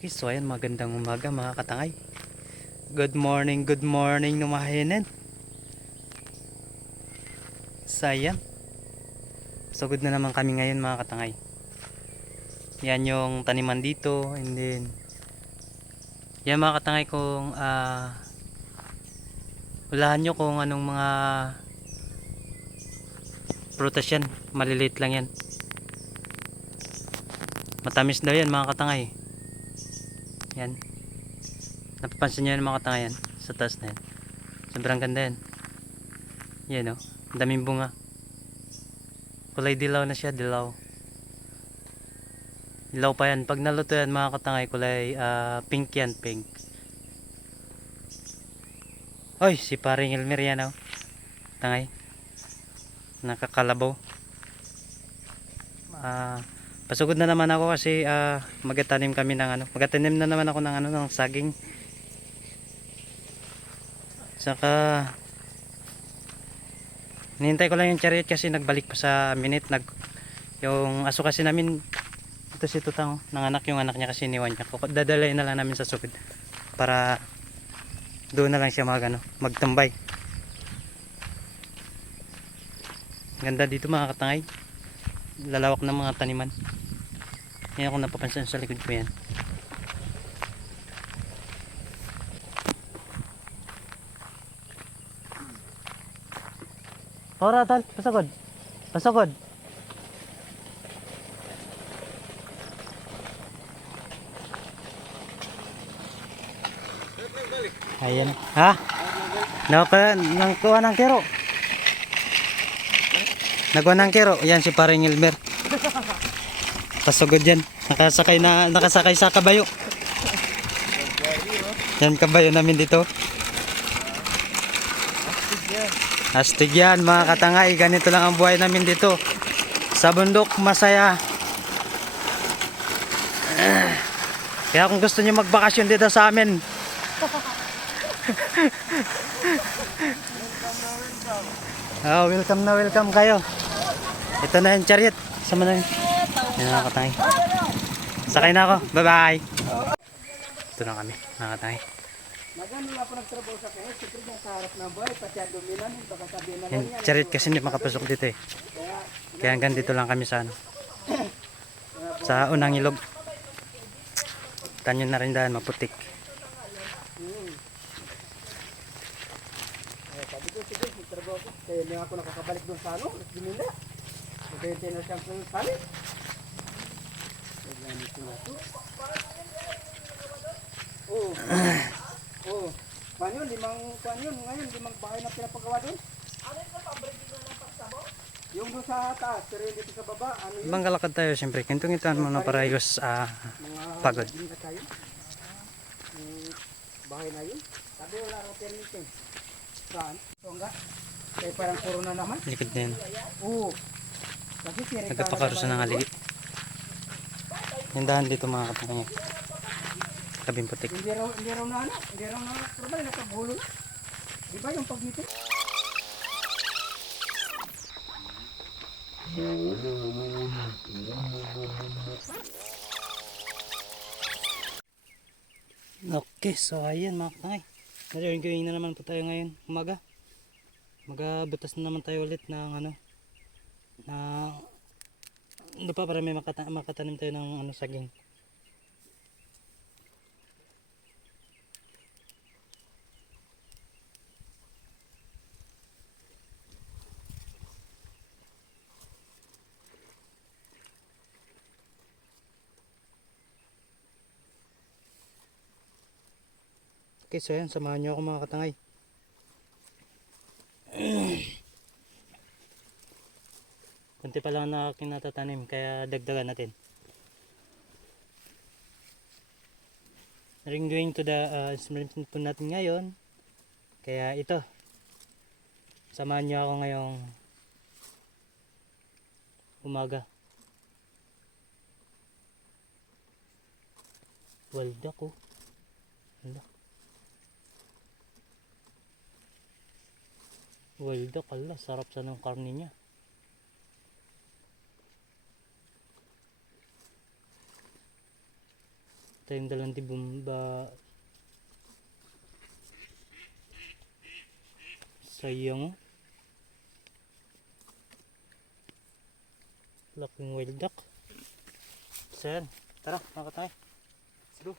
Okay, so ayan, magandang umaga mga katangay. Good morning numahayanan. So ayan, sugod na naman kami ngayon mga katangay. Yan yung taniman dito, and then yan mga katangay, kung ulahan nyo kung anong mga prutas yan, maliliit lang yan. Matamis daw yan mga katangay. Yan, napapansin nyo yan mga katangay, yan sa taas na yan. Sobrang ganda yan. Yan o, daming bunga. Kulay dilaw na siya, dilaw. Dilaw pa yan. Pag naluto yan mga katangay, kulay pink yan, pink. Oy, si paring Elmer yan o. Tangay. Nakakalabaw. Pasugod na naman ako kasi magatanim kami ng ano. Magatanim na naman ako ng ano, ng saging. Saka hinihintay ko lang yung chariot kasi nagbalik pa sa minute. Yung aso kasi namin, ito si Tutang, nanganak yung anak niya kasi iniwan niya. Dadalhin na lang namin sa sugod para doon na lang siya magtambay. Ganda dito mga katangay, lalawak ng mga taniman. Yan ako napapansin sa likod ko yan. Ora tal, pasagod. Pasagod. Ayan. Ha? Nagkuha ng kero. Nagkuha ng kero. Yan si paring Elmer. Pasugod yan. Nakasakay sa kabayo. Yan kabayo namin dito. Astig yan mga katangay. Ganito lang ang buhay namin dito. Sa bundok masaya. Kaya kung gusto niyo magbakasyon dito sa amin, welcome kayo. Ito na yung chariot. Sama na yun. Yan mga katangay. Sakay na ako. Bye bye. Ito na kami mga katangay. Yung chariot kasi hindi makapasok dito eh. Kaya hanggang dito lang kami sa sa unang ilog. Tanyo na rin dahil maputik. Sabi ko, sige, magtrabaho ko. Kaya hindi ako nakakabalik doon sa ano, Ginila. Magbente na siyang sali. Naglanit ko na ito. Oo. Oo. Paano yun? Ngayon, limang bahay na pinapagawa doon. Ano yung pabreaking na ng pagsabo? Yung doon sa taas, pero yung dito sa baba, ano yun? Ibang galakad tayo siyempre. Kintungitan mo na parayos pagod. Bahay na yun. Sabi wala rin permitting. Saan? Tongga? Kaya parang puro na naman. Likod na yun. Oo. Kasi sirika Nagpapakarosa ng haligi. Yung dahan dito mga katangay. Kabing putik. Hindi raw na ano. Hindi raw na. Pero ba nakabulo na? Di ba yung pagmitin? Okay, so ayan mga katangay. Narinig na naman po tayo ngayon umaga. Magabutas na naman tayo ulit ng na lupa para may makatanim tayo ng saging. Okay, so ayan, samahan nyo ako mga katangay. Kunti pa lang na aking natatanim, kaya dagdagan natin. We're going to the experiment po natin ngayon. Kaya ito, samahan nyo ako ngayong umaga. Walda ko. Walda kala, sarap sa ng karne niya. tayong dalawang dibong ba sayang. Laking wild duck. So yan, tara mga katangay. Let's go.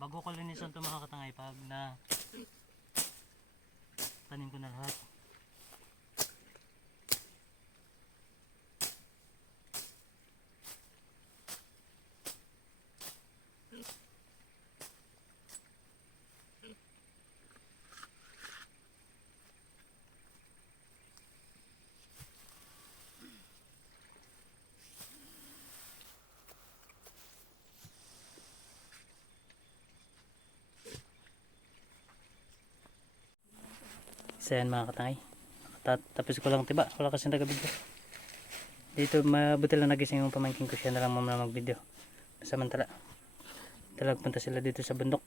Bago ko linisan ito mga katangay, pag na tanim ko na lahat. So yan mga katangay, tapos ko lang tiba, wala kasi nag-video dito. Mabuti lang nagising yung pamangkin ko, siya na lang muna mag-video. Samantala punta sila dito sa bundok.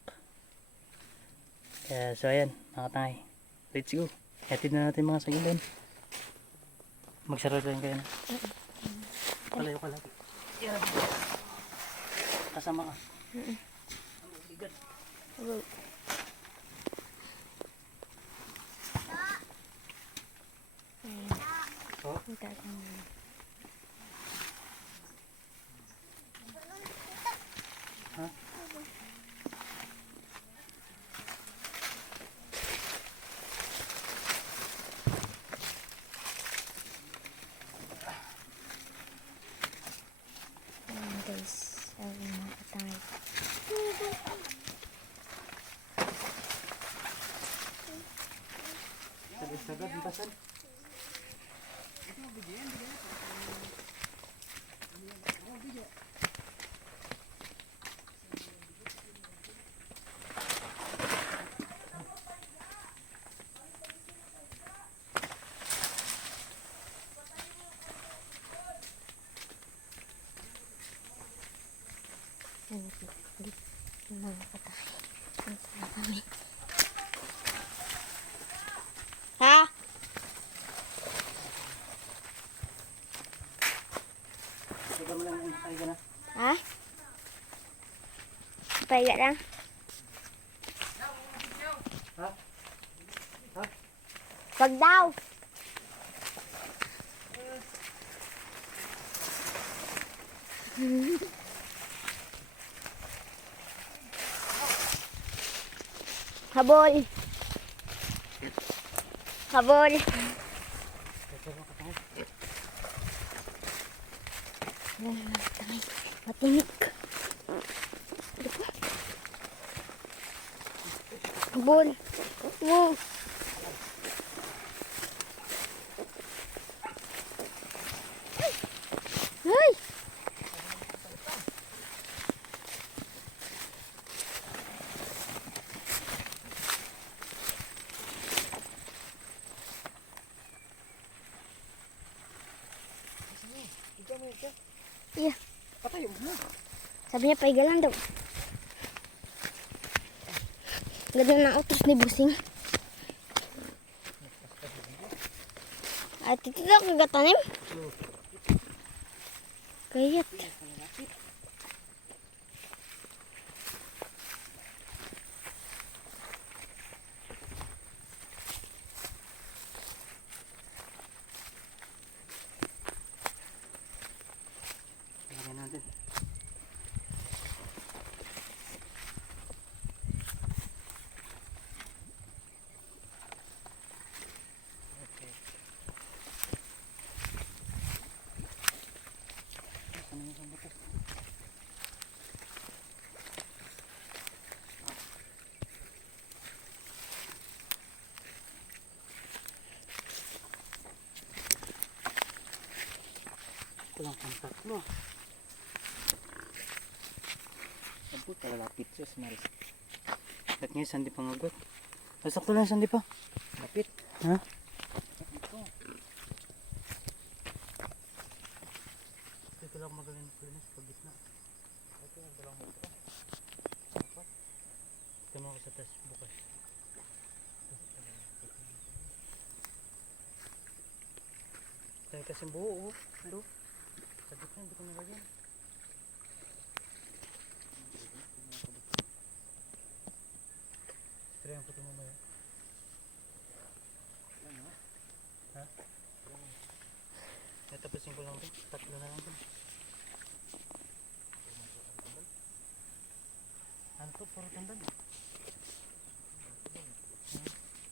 Kaya so ayan mga katangay, let's go. Hatid na natin mga sagilon. Magsarado rin kayo na. Palayo ka lagi. Yan. Kasama ka. Ang bigat. Oh. Ha? Guys, mga katangay. Sagad-sagad, basan. Mga katangay. Punta na kami. Ha? Sige mo lang, ay ka na. Ha? Pahiga lang. Ha? Ha? Wag daw. Habol. Habol. Matimik. Habol. Wow. Ay. Iya. Patayo mo. Sabi niya pahiga lang daw. Ganda ng utos ni Busing. At ito daw kagatanim. Kayat. Lagyan natin. Okay. Ano yung lang pang tatlo. Abot, kalapit siya sa maris. At ngayon, sandi pang agot. Sakto lang, sandi pa. Lapit. Ha? Ito. Dito lang magaling na pulinis pag gitna. Ito yung dalawang metro. Tama ako sa taas bukas. Tayo kasing buo, oh. Ito. Sa gitna, hindi ko nalagyan. Tirayan ko ito mamaya. Ha? Tapusin ko lang ito. Tatlo na lang ito. Ano to? Puro tandad.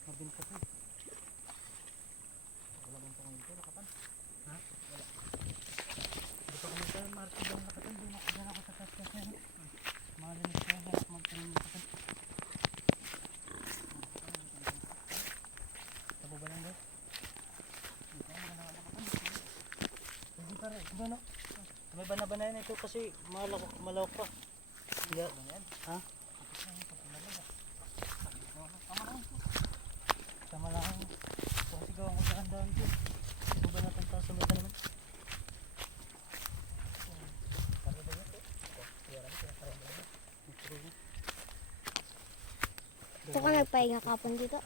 Mabinta to. Wala bang pangalan ito, nakatan? Ha? Wala. Hindi pa kami tayo marami ba nakatan. Doon ako sa taas kasi. Malinis ko lang magtanim nakatan. Tabo ba lang ba? Hindi pa mga nakatan. Hindi pa rin. Ano? May banabanayan ito kasi malawak pa. Hindi. Ha? Sama lang. Kasi gawang ko sa kandahan ito. Ito ba natin taas sa mata naman? Dito ka nagpahinga kapon dito.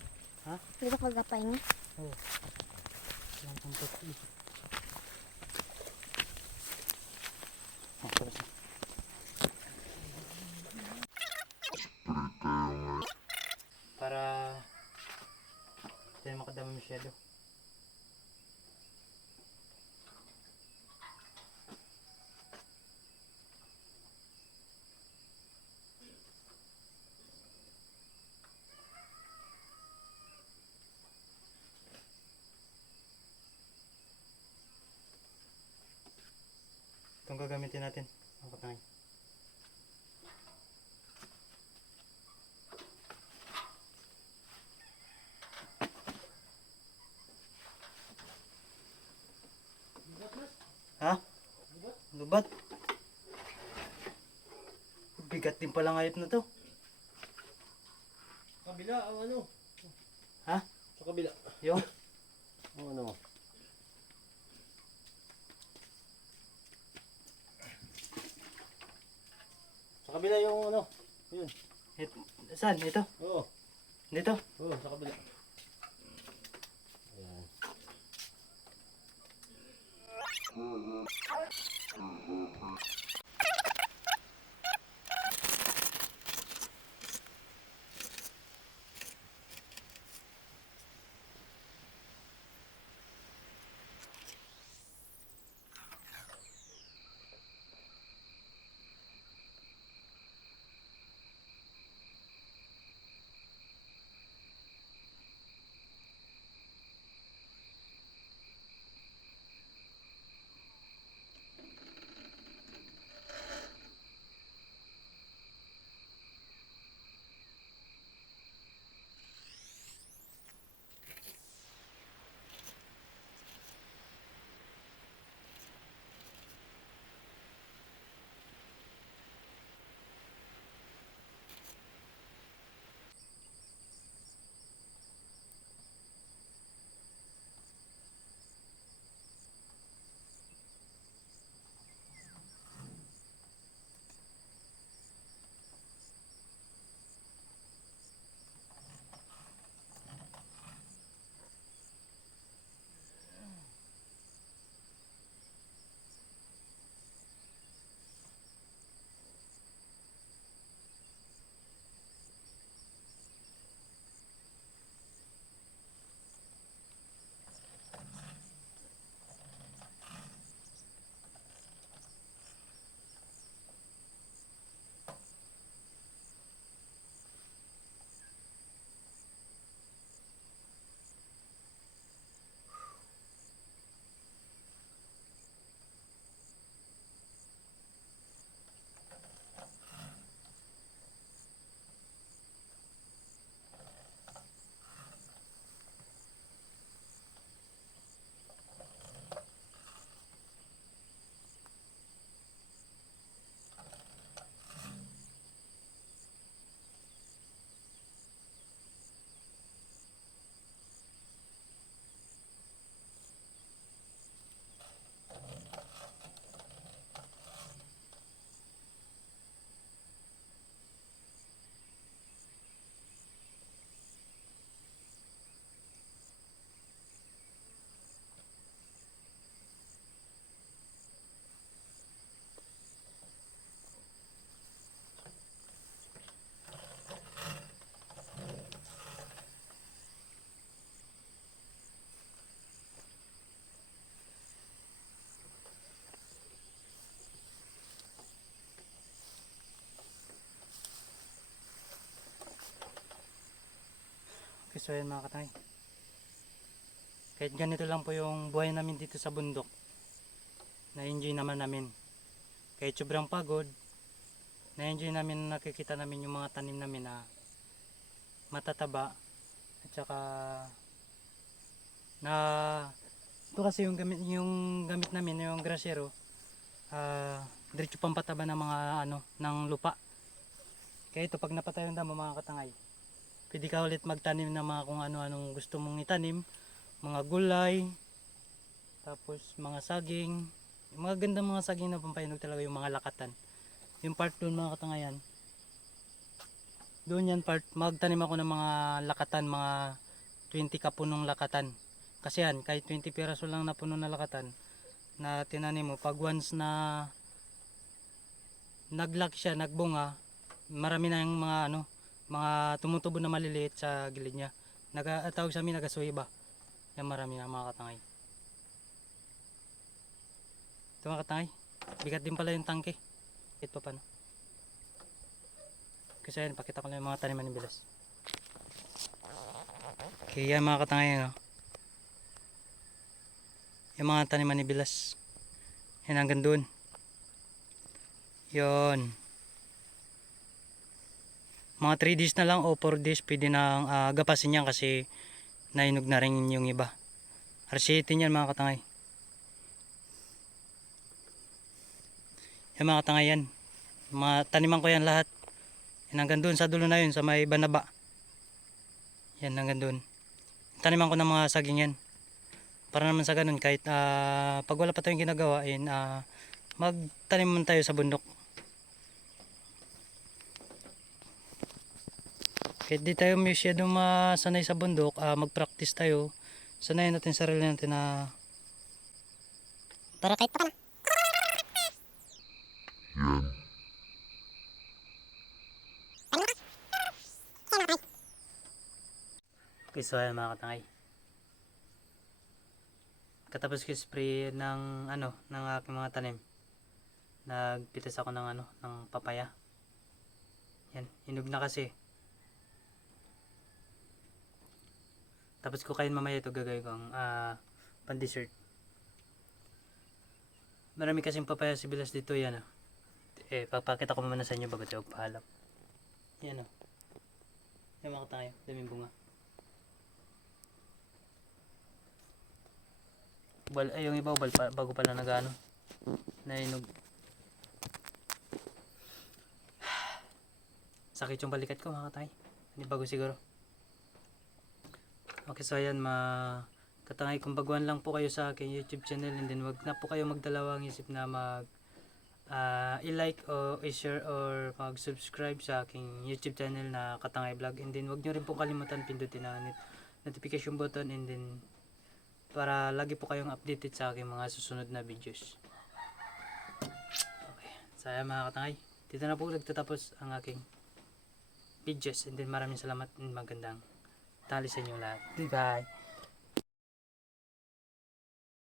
Ha? Dito ka nagpahinga. Oo. Yan pang tatlo. Tapos. Para hindi makadami masyado. Itong gagamitin natin. Ang katangay. Ha? Lubat? Bigat din pala ngayop na to. Kabila, ang ano? Ha? Sa kabila. Yung? Ang ano? Sa kabila yung ano? Yun. Saan? Ito? Oo. Dito? Oo, sa kabila. Ayan. Kasi ayan mga katangay. Kahit ganito lang po yung buhay namin dito sa bundok. Na-enjoy naman namin. Kahit sobrang pagod, na-enjoy namin, nakikita namin yung mga tanim namin na matataba. At saka na ito kasi yung gamit namin, yung grasero, diretso pang pataba ng mga ng lupa. Kaya ito, pag napatay yung damo mga katangay, pwede ka ulit magtanim ng mga kung ano-anong gusto mong itanim, mga gulay, tapos mga saging, yung mga gandang mga saging na pampahinog talaga, yung mga lakatan. Yung part doon mga katangayan, doon yan part, magtanim ako ng mga lakatan, mga 20 kapunong lakatan. Kasi yan, kahit 20 piraso lang na puno na lakatan na tinanim mo, pag once na naglaki siya, nagbunga, marami na yung mga mga tumutubo na maliliit sa gilid niya. Tawag sa amin nagasuiba. Yan, marami na mga katangay. Ito mga katangay, bigat din pala yung tangke. Ito pa paano. Kasi yan, pakita ko lang yung mga taniman ni Bilas. Okay, yan mga katangay, yung mga taniman ni Bilas. Yan hanggang doon. Yun. Mga 3 days na lang o 4 days pwede nang gapasin yan kasi nainog na rin yung iba. RC18 yan mga katangay. Yan mga katangay yan. Mga taniman ko yan lahat. Yan hanggang doon sa dulo na yun, sa may banaba. Yan hanggang doon. Taniman ko ng mga saging yan. Para naman sa ganun, kahit pag wala pa tayong ginagawa, magtanim man tayo sa bundok. Kahit di tayo masyadong masanay sa bundok, mag-practice tayo. Sanayin natin sarili natin na Pero kahit pa na. okay, so ayan mga katangay. Katapos ko spray ng ng aking mga tanim. Nagpitas ako ng ng papaya. Yan, hinog na kasi. Tapos ko kain mamaya ito, gagawin ko ang pan-dessert. Marami kasing papaya si Bilas dito, yan papakita ko muna sa inyo bago tayo paalam. Yan yan mga tayo, daming bunga. Yung iba bago pala nag nainog. Sakit yung balikat ko mga katay. Hindi bago siguro. Okay, so ayan katangay, kung baguhan lang po kayo sa aking YouTube channel, and then wag na po kayo magdalawang isip na i-like o i-share or mag-subscribe sa aking YouTube channel na Katangay Vlog, and then wag nyo rin po kalimutan pindutin ang notification button, and then para lagi po kayong updated sa aking mga susunod na videos. Okay, so ayan mga katangay, dito na po nagtatapos ang aking videos, and then maraming salamat and magandang tali sa inyo lahat. Bye bye.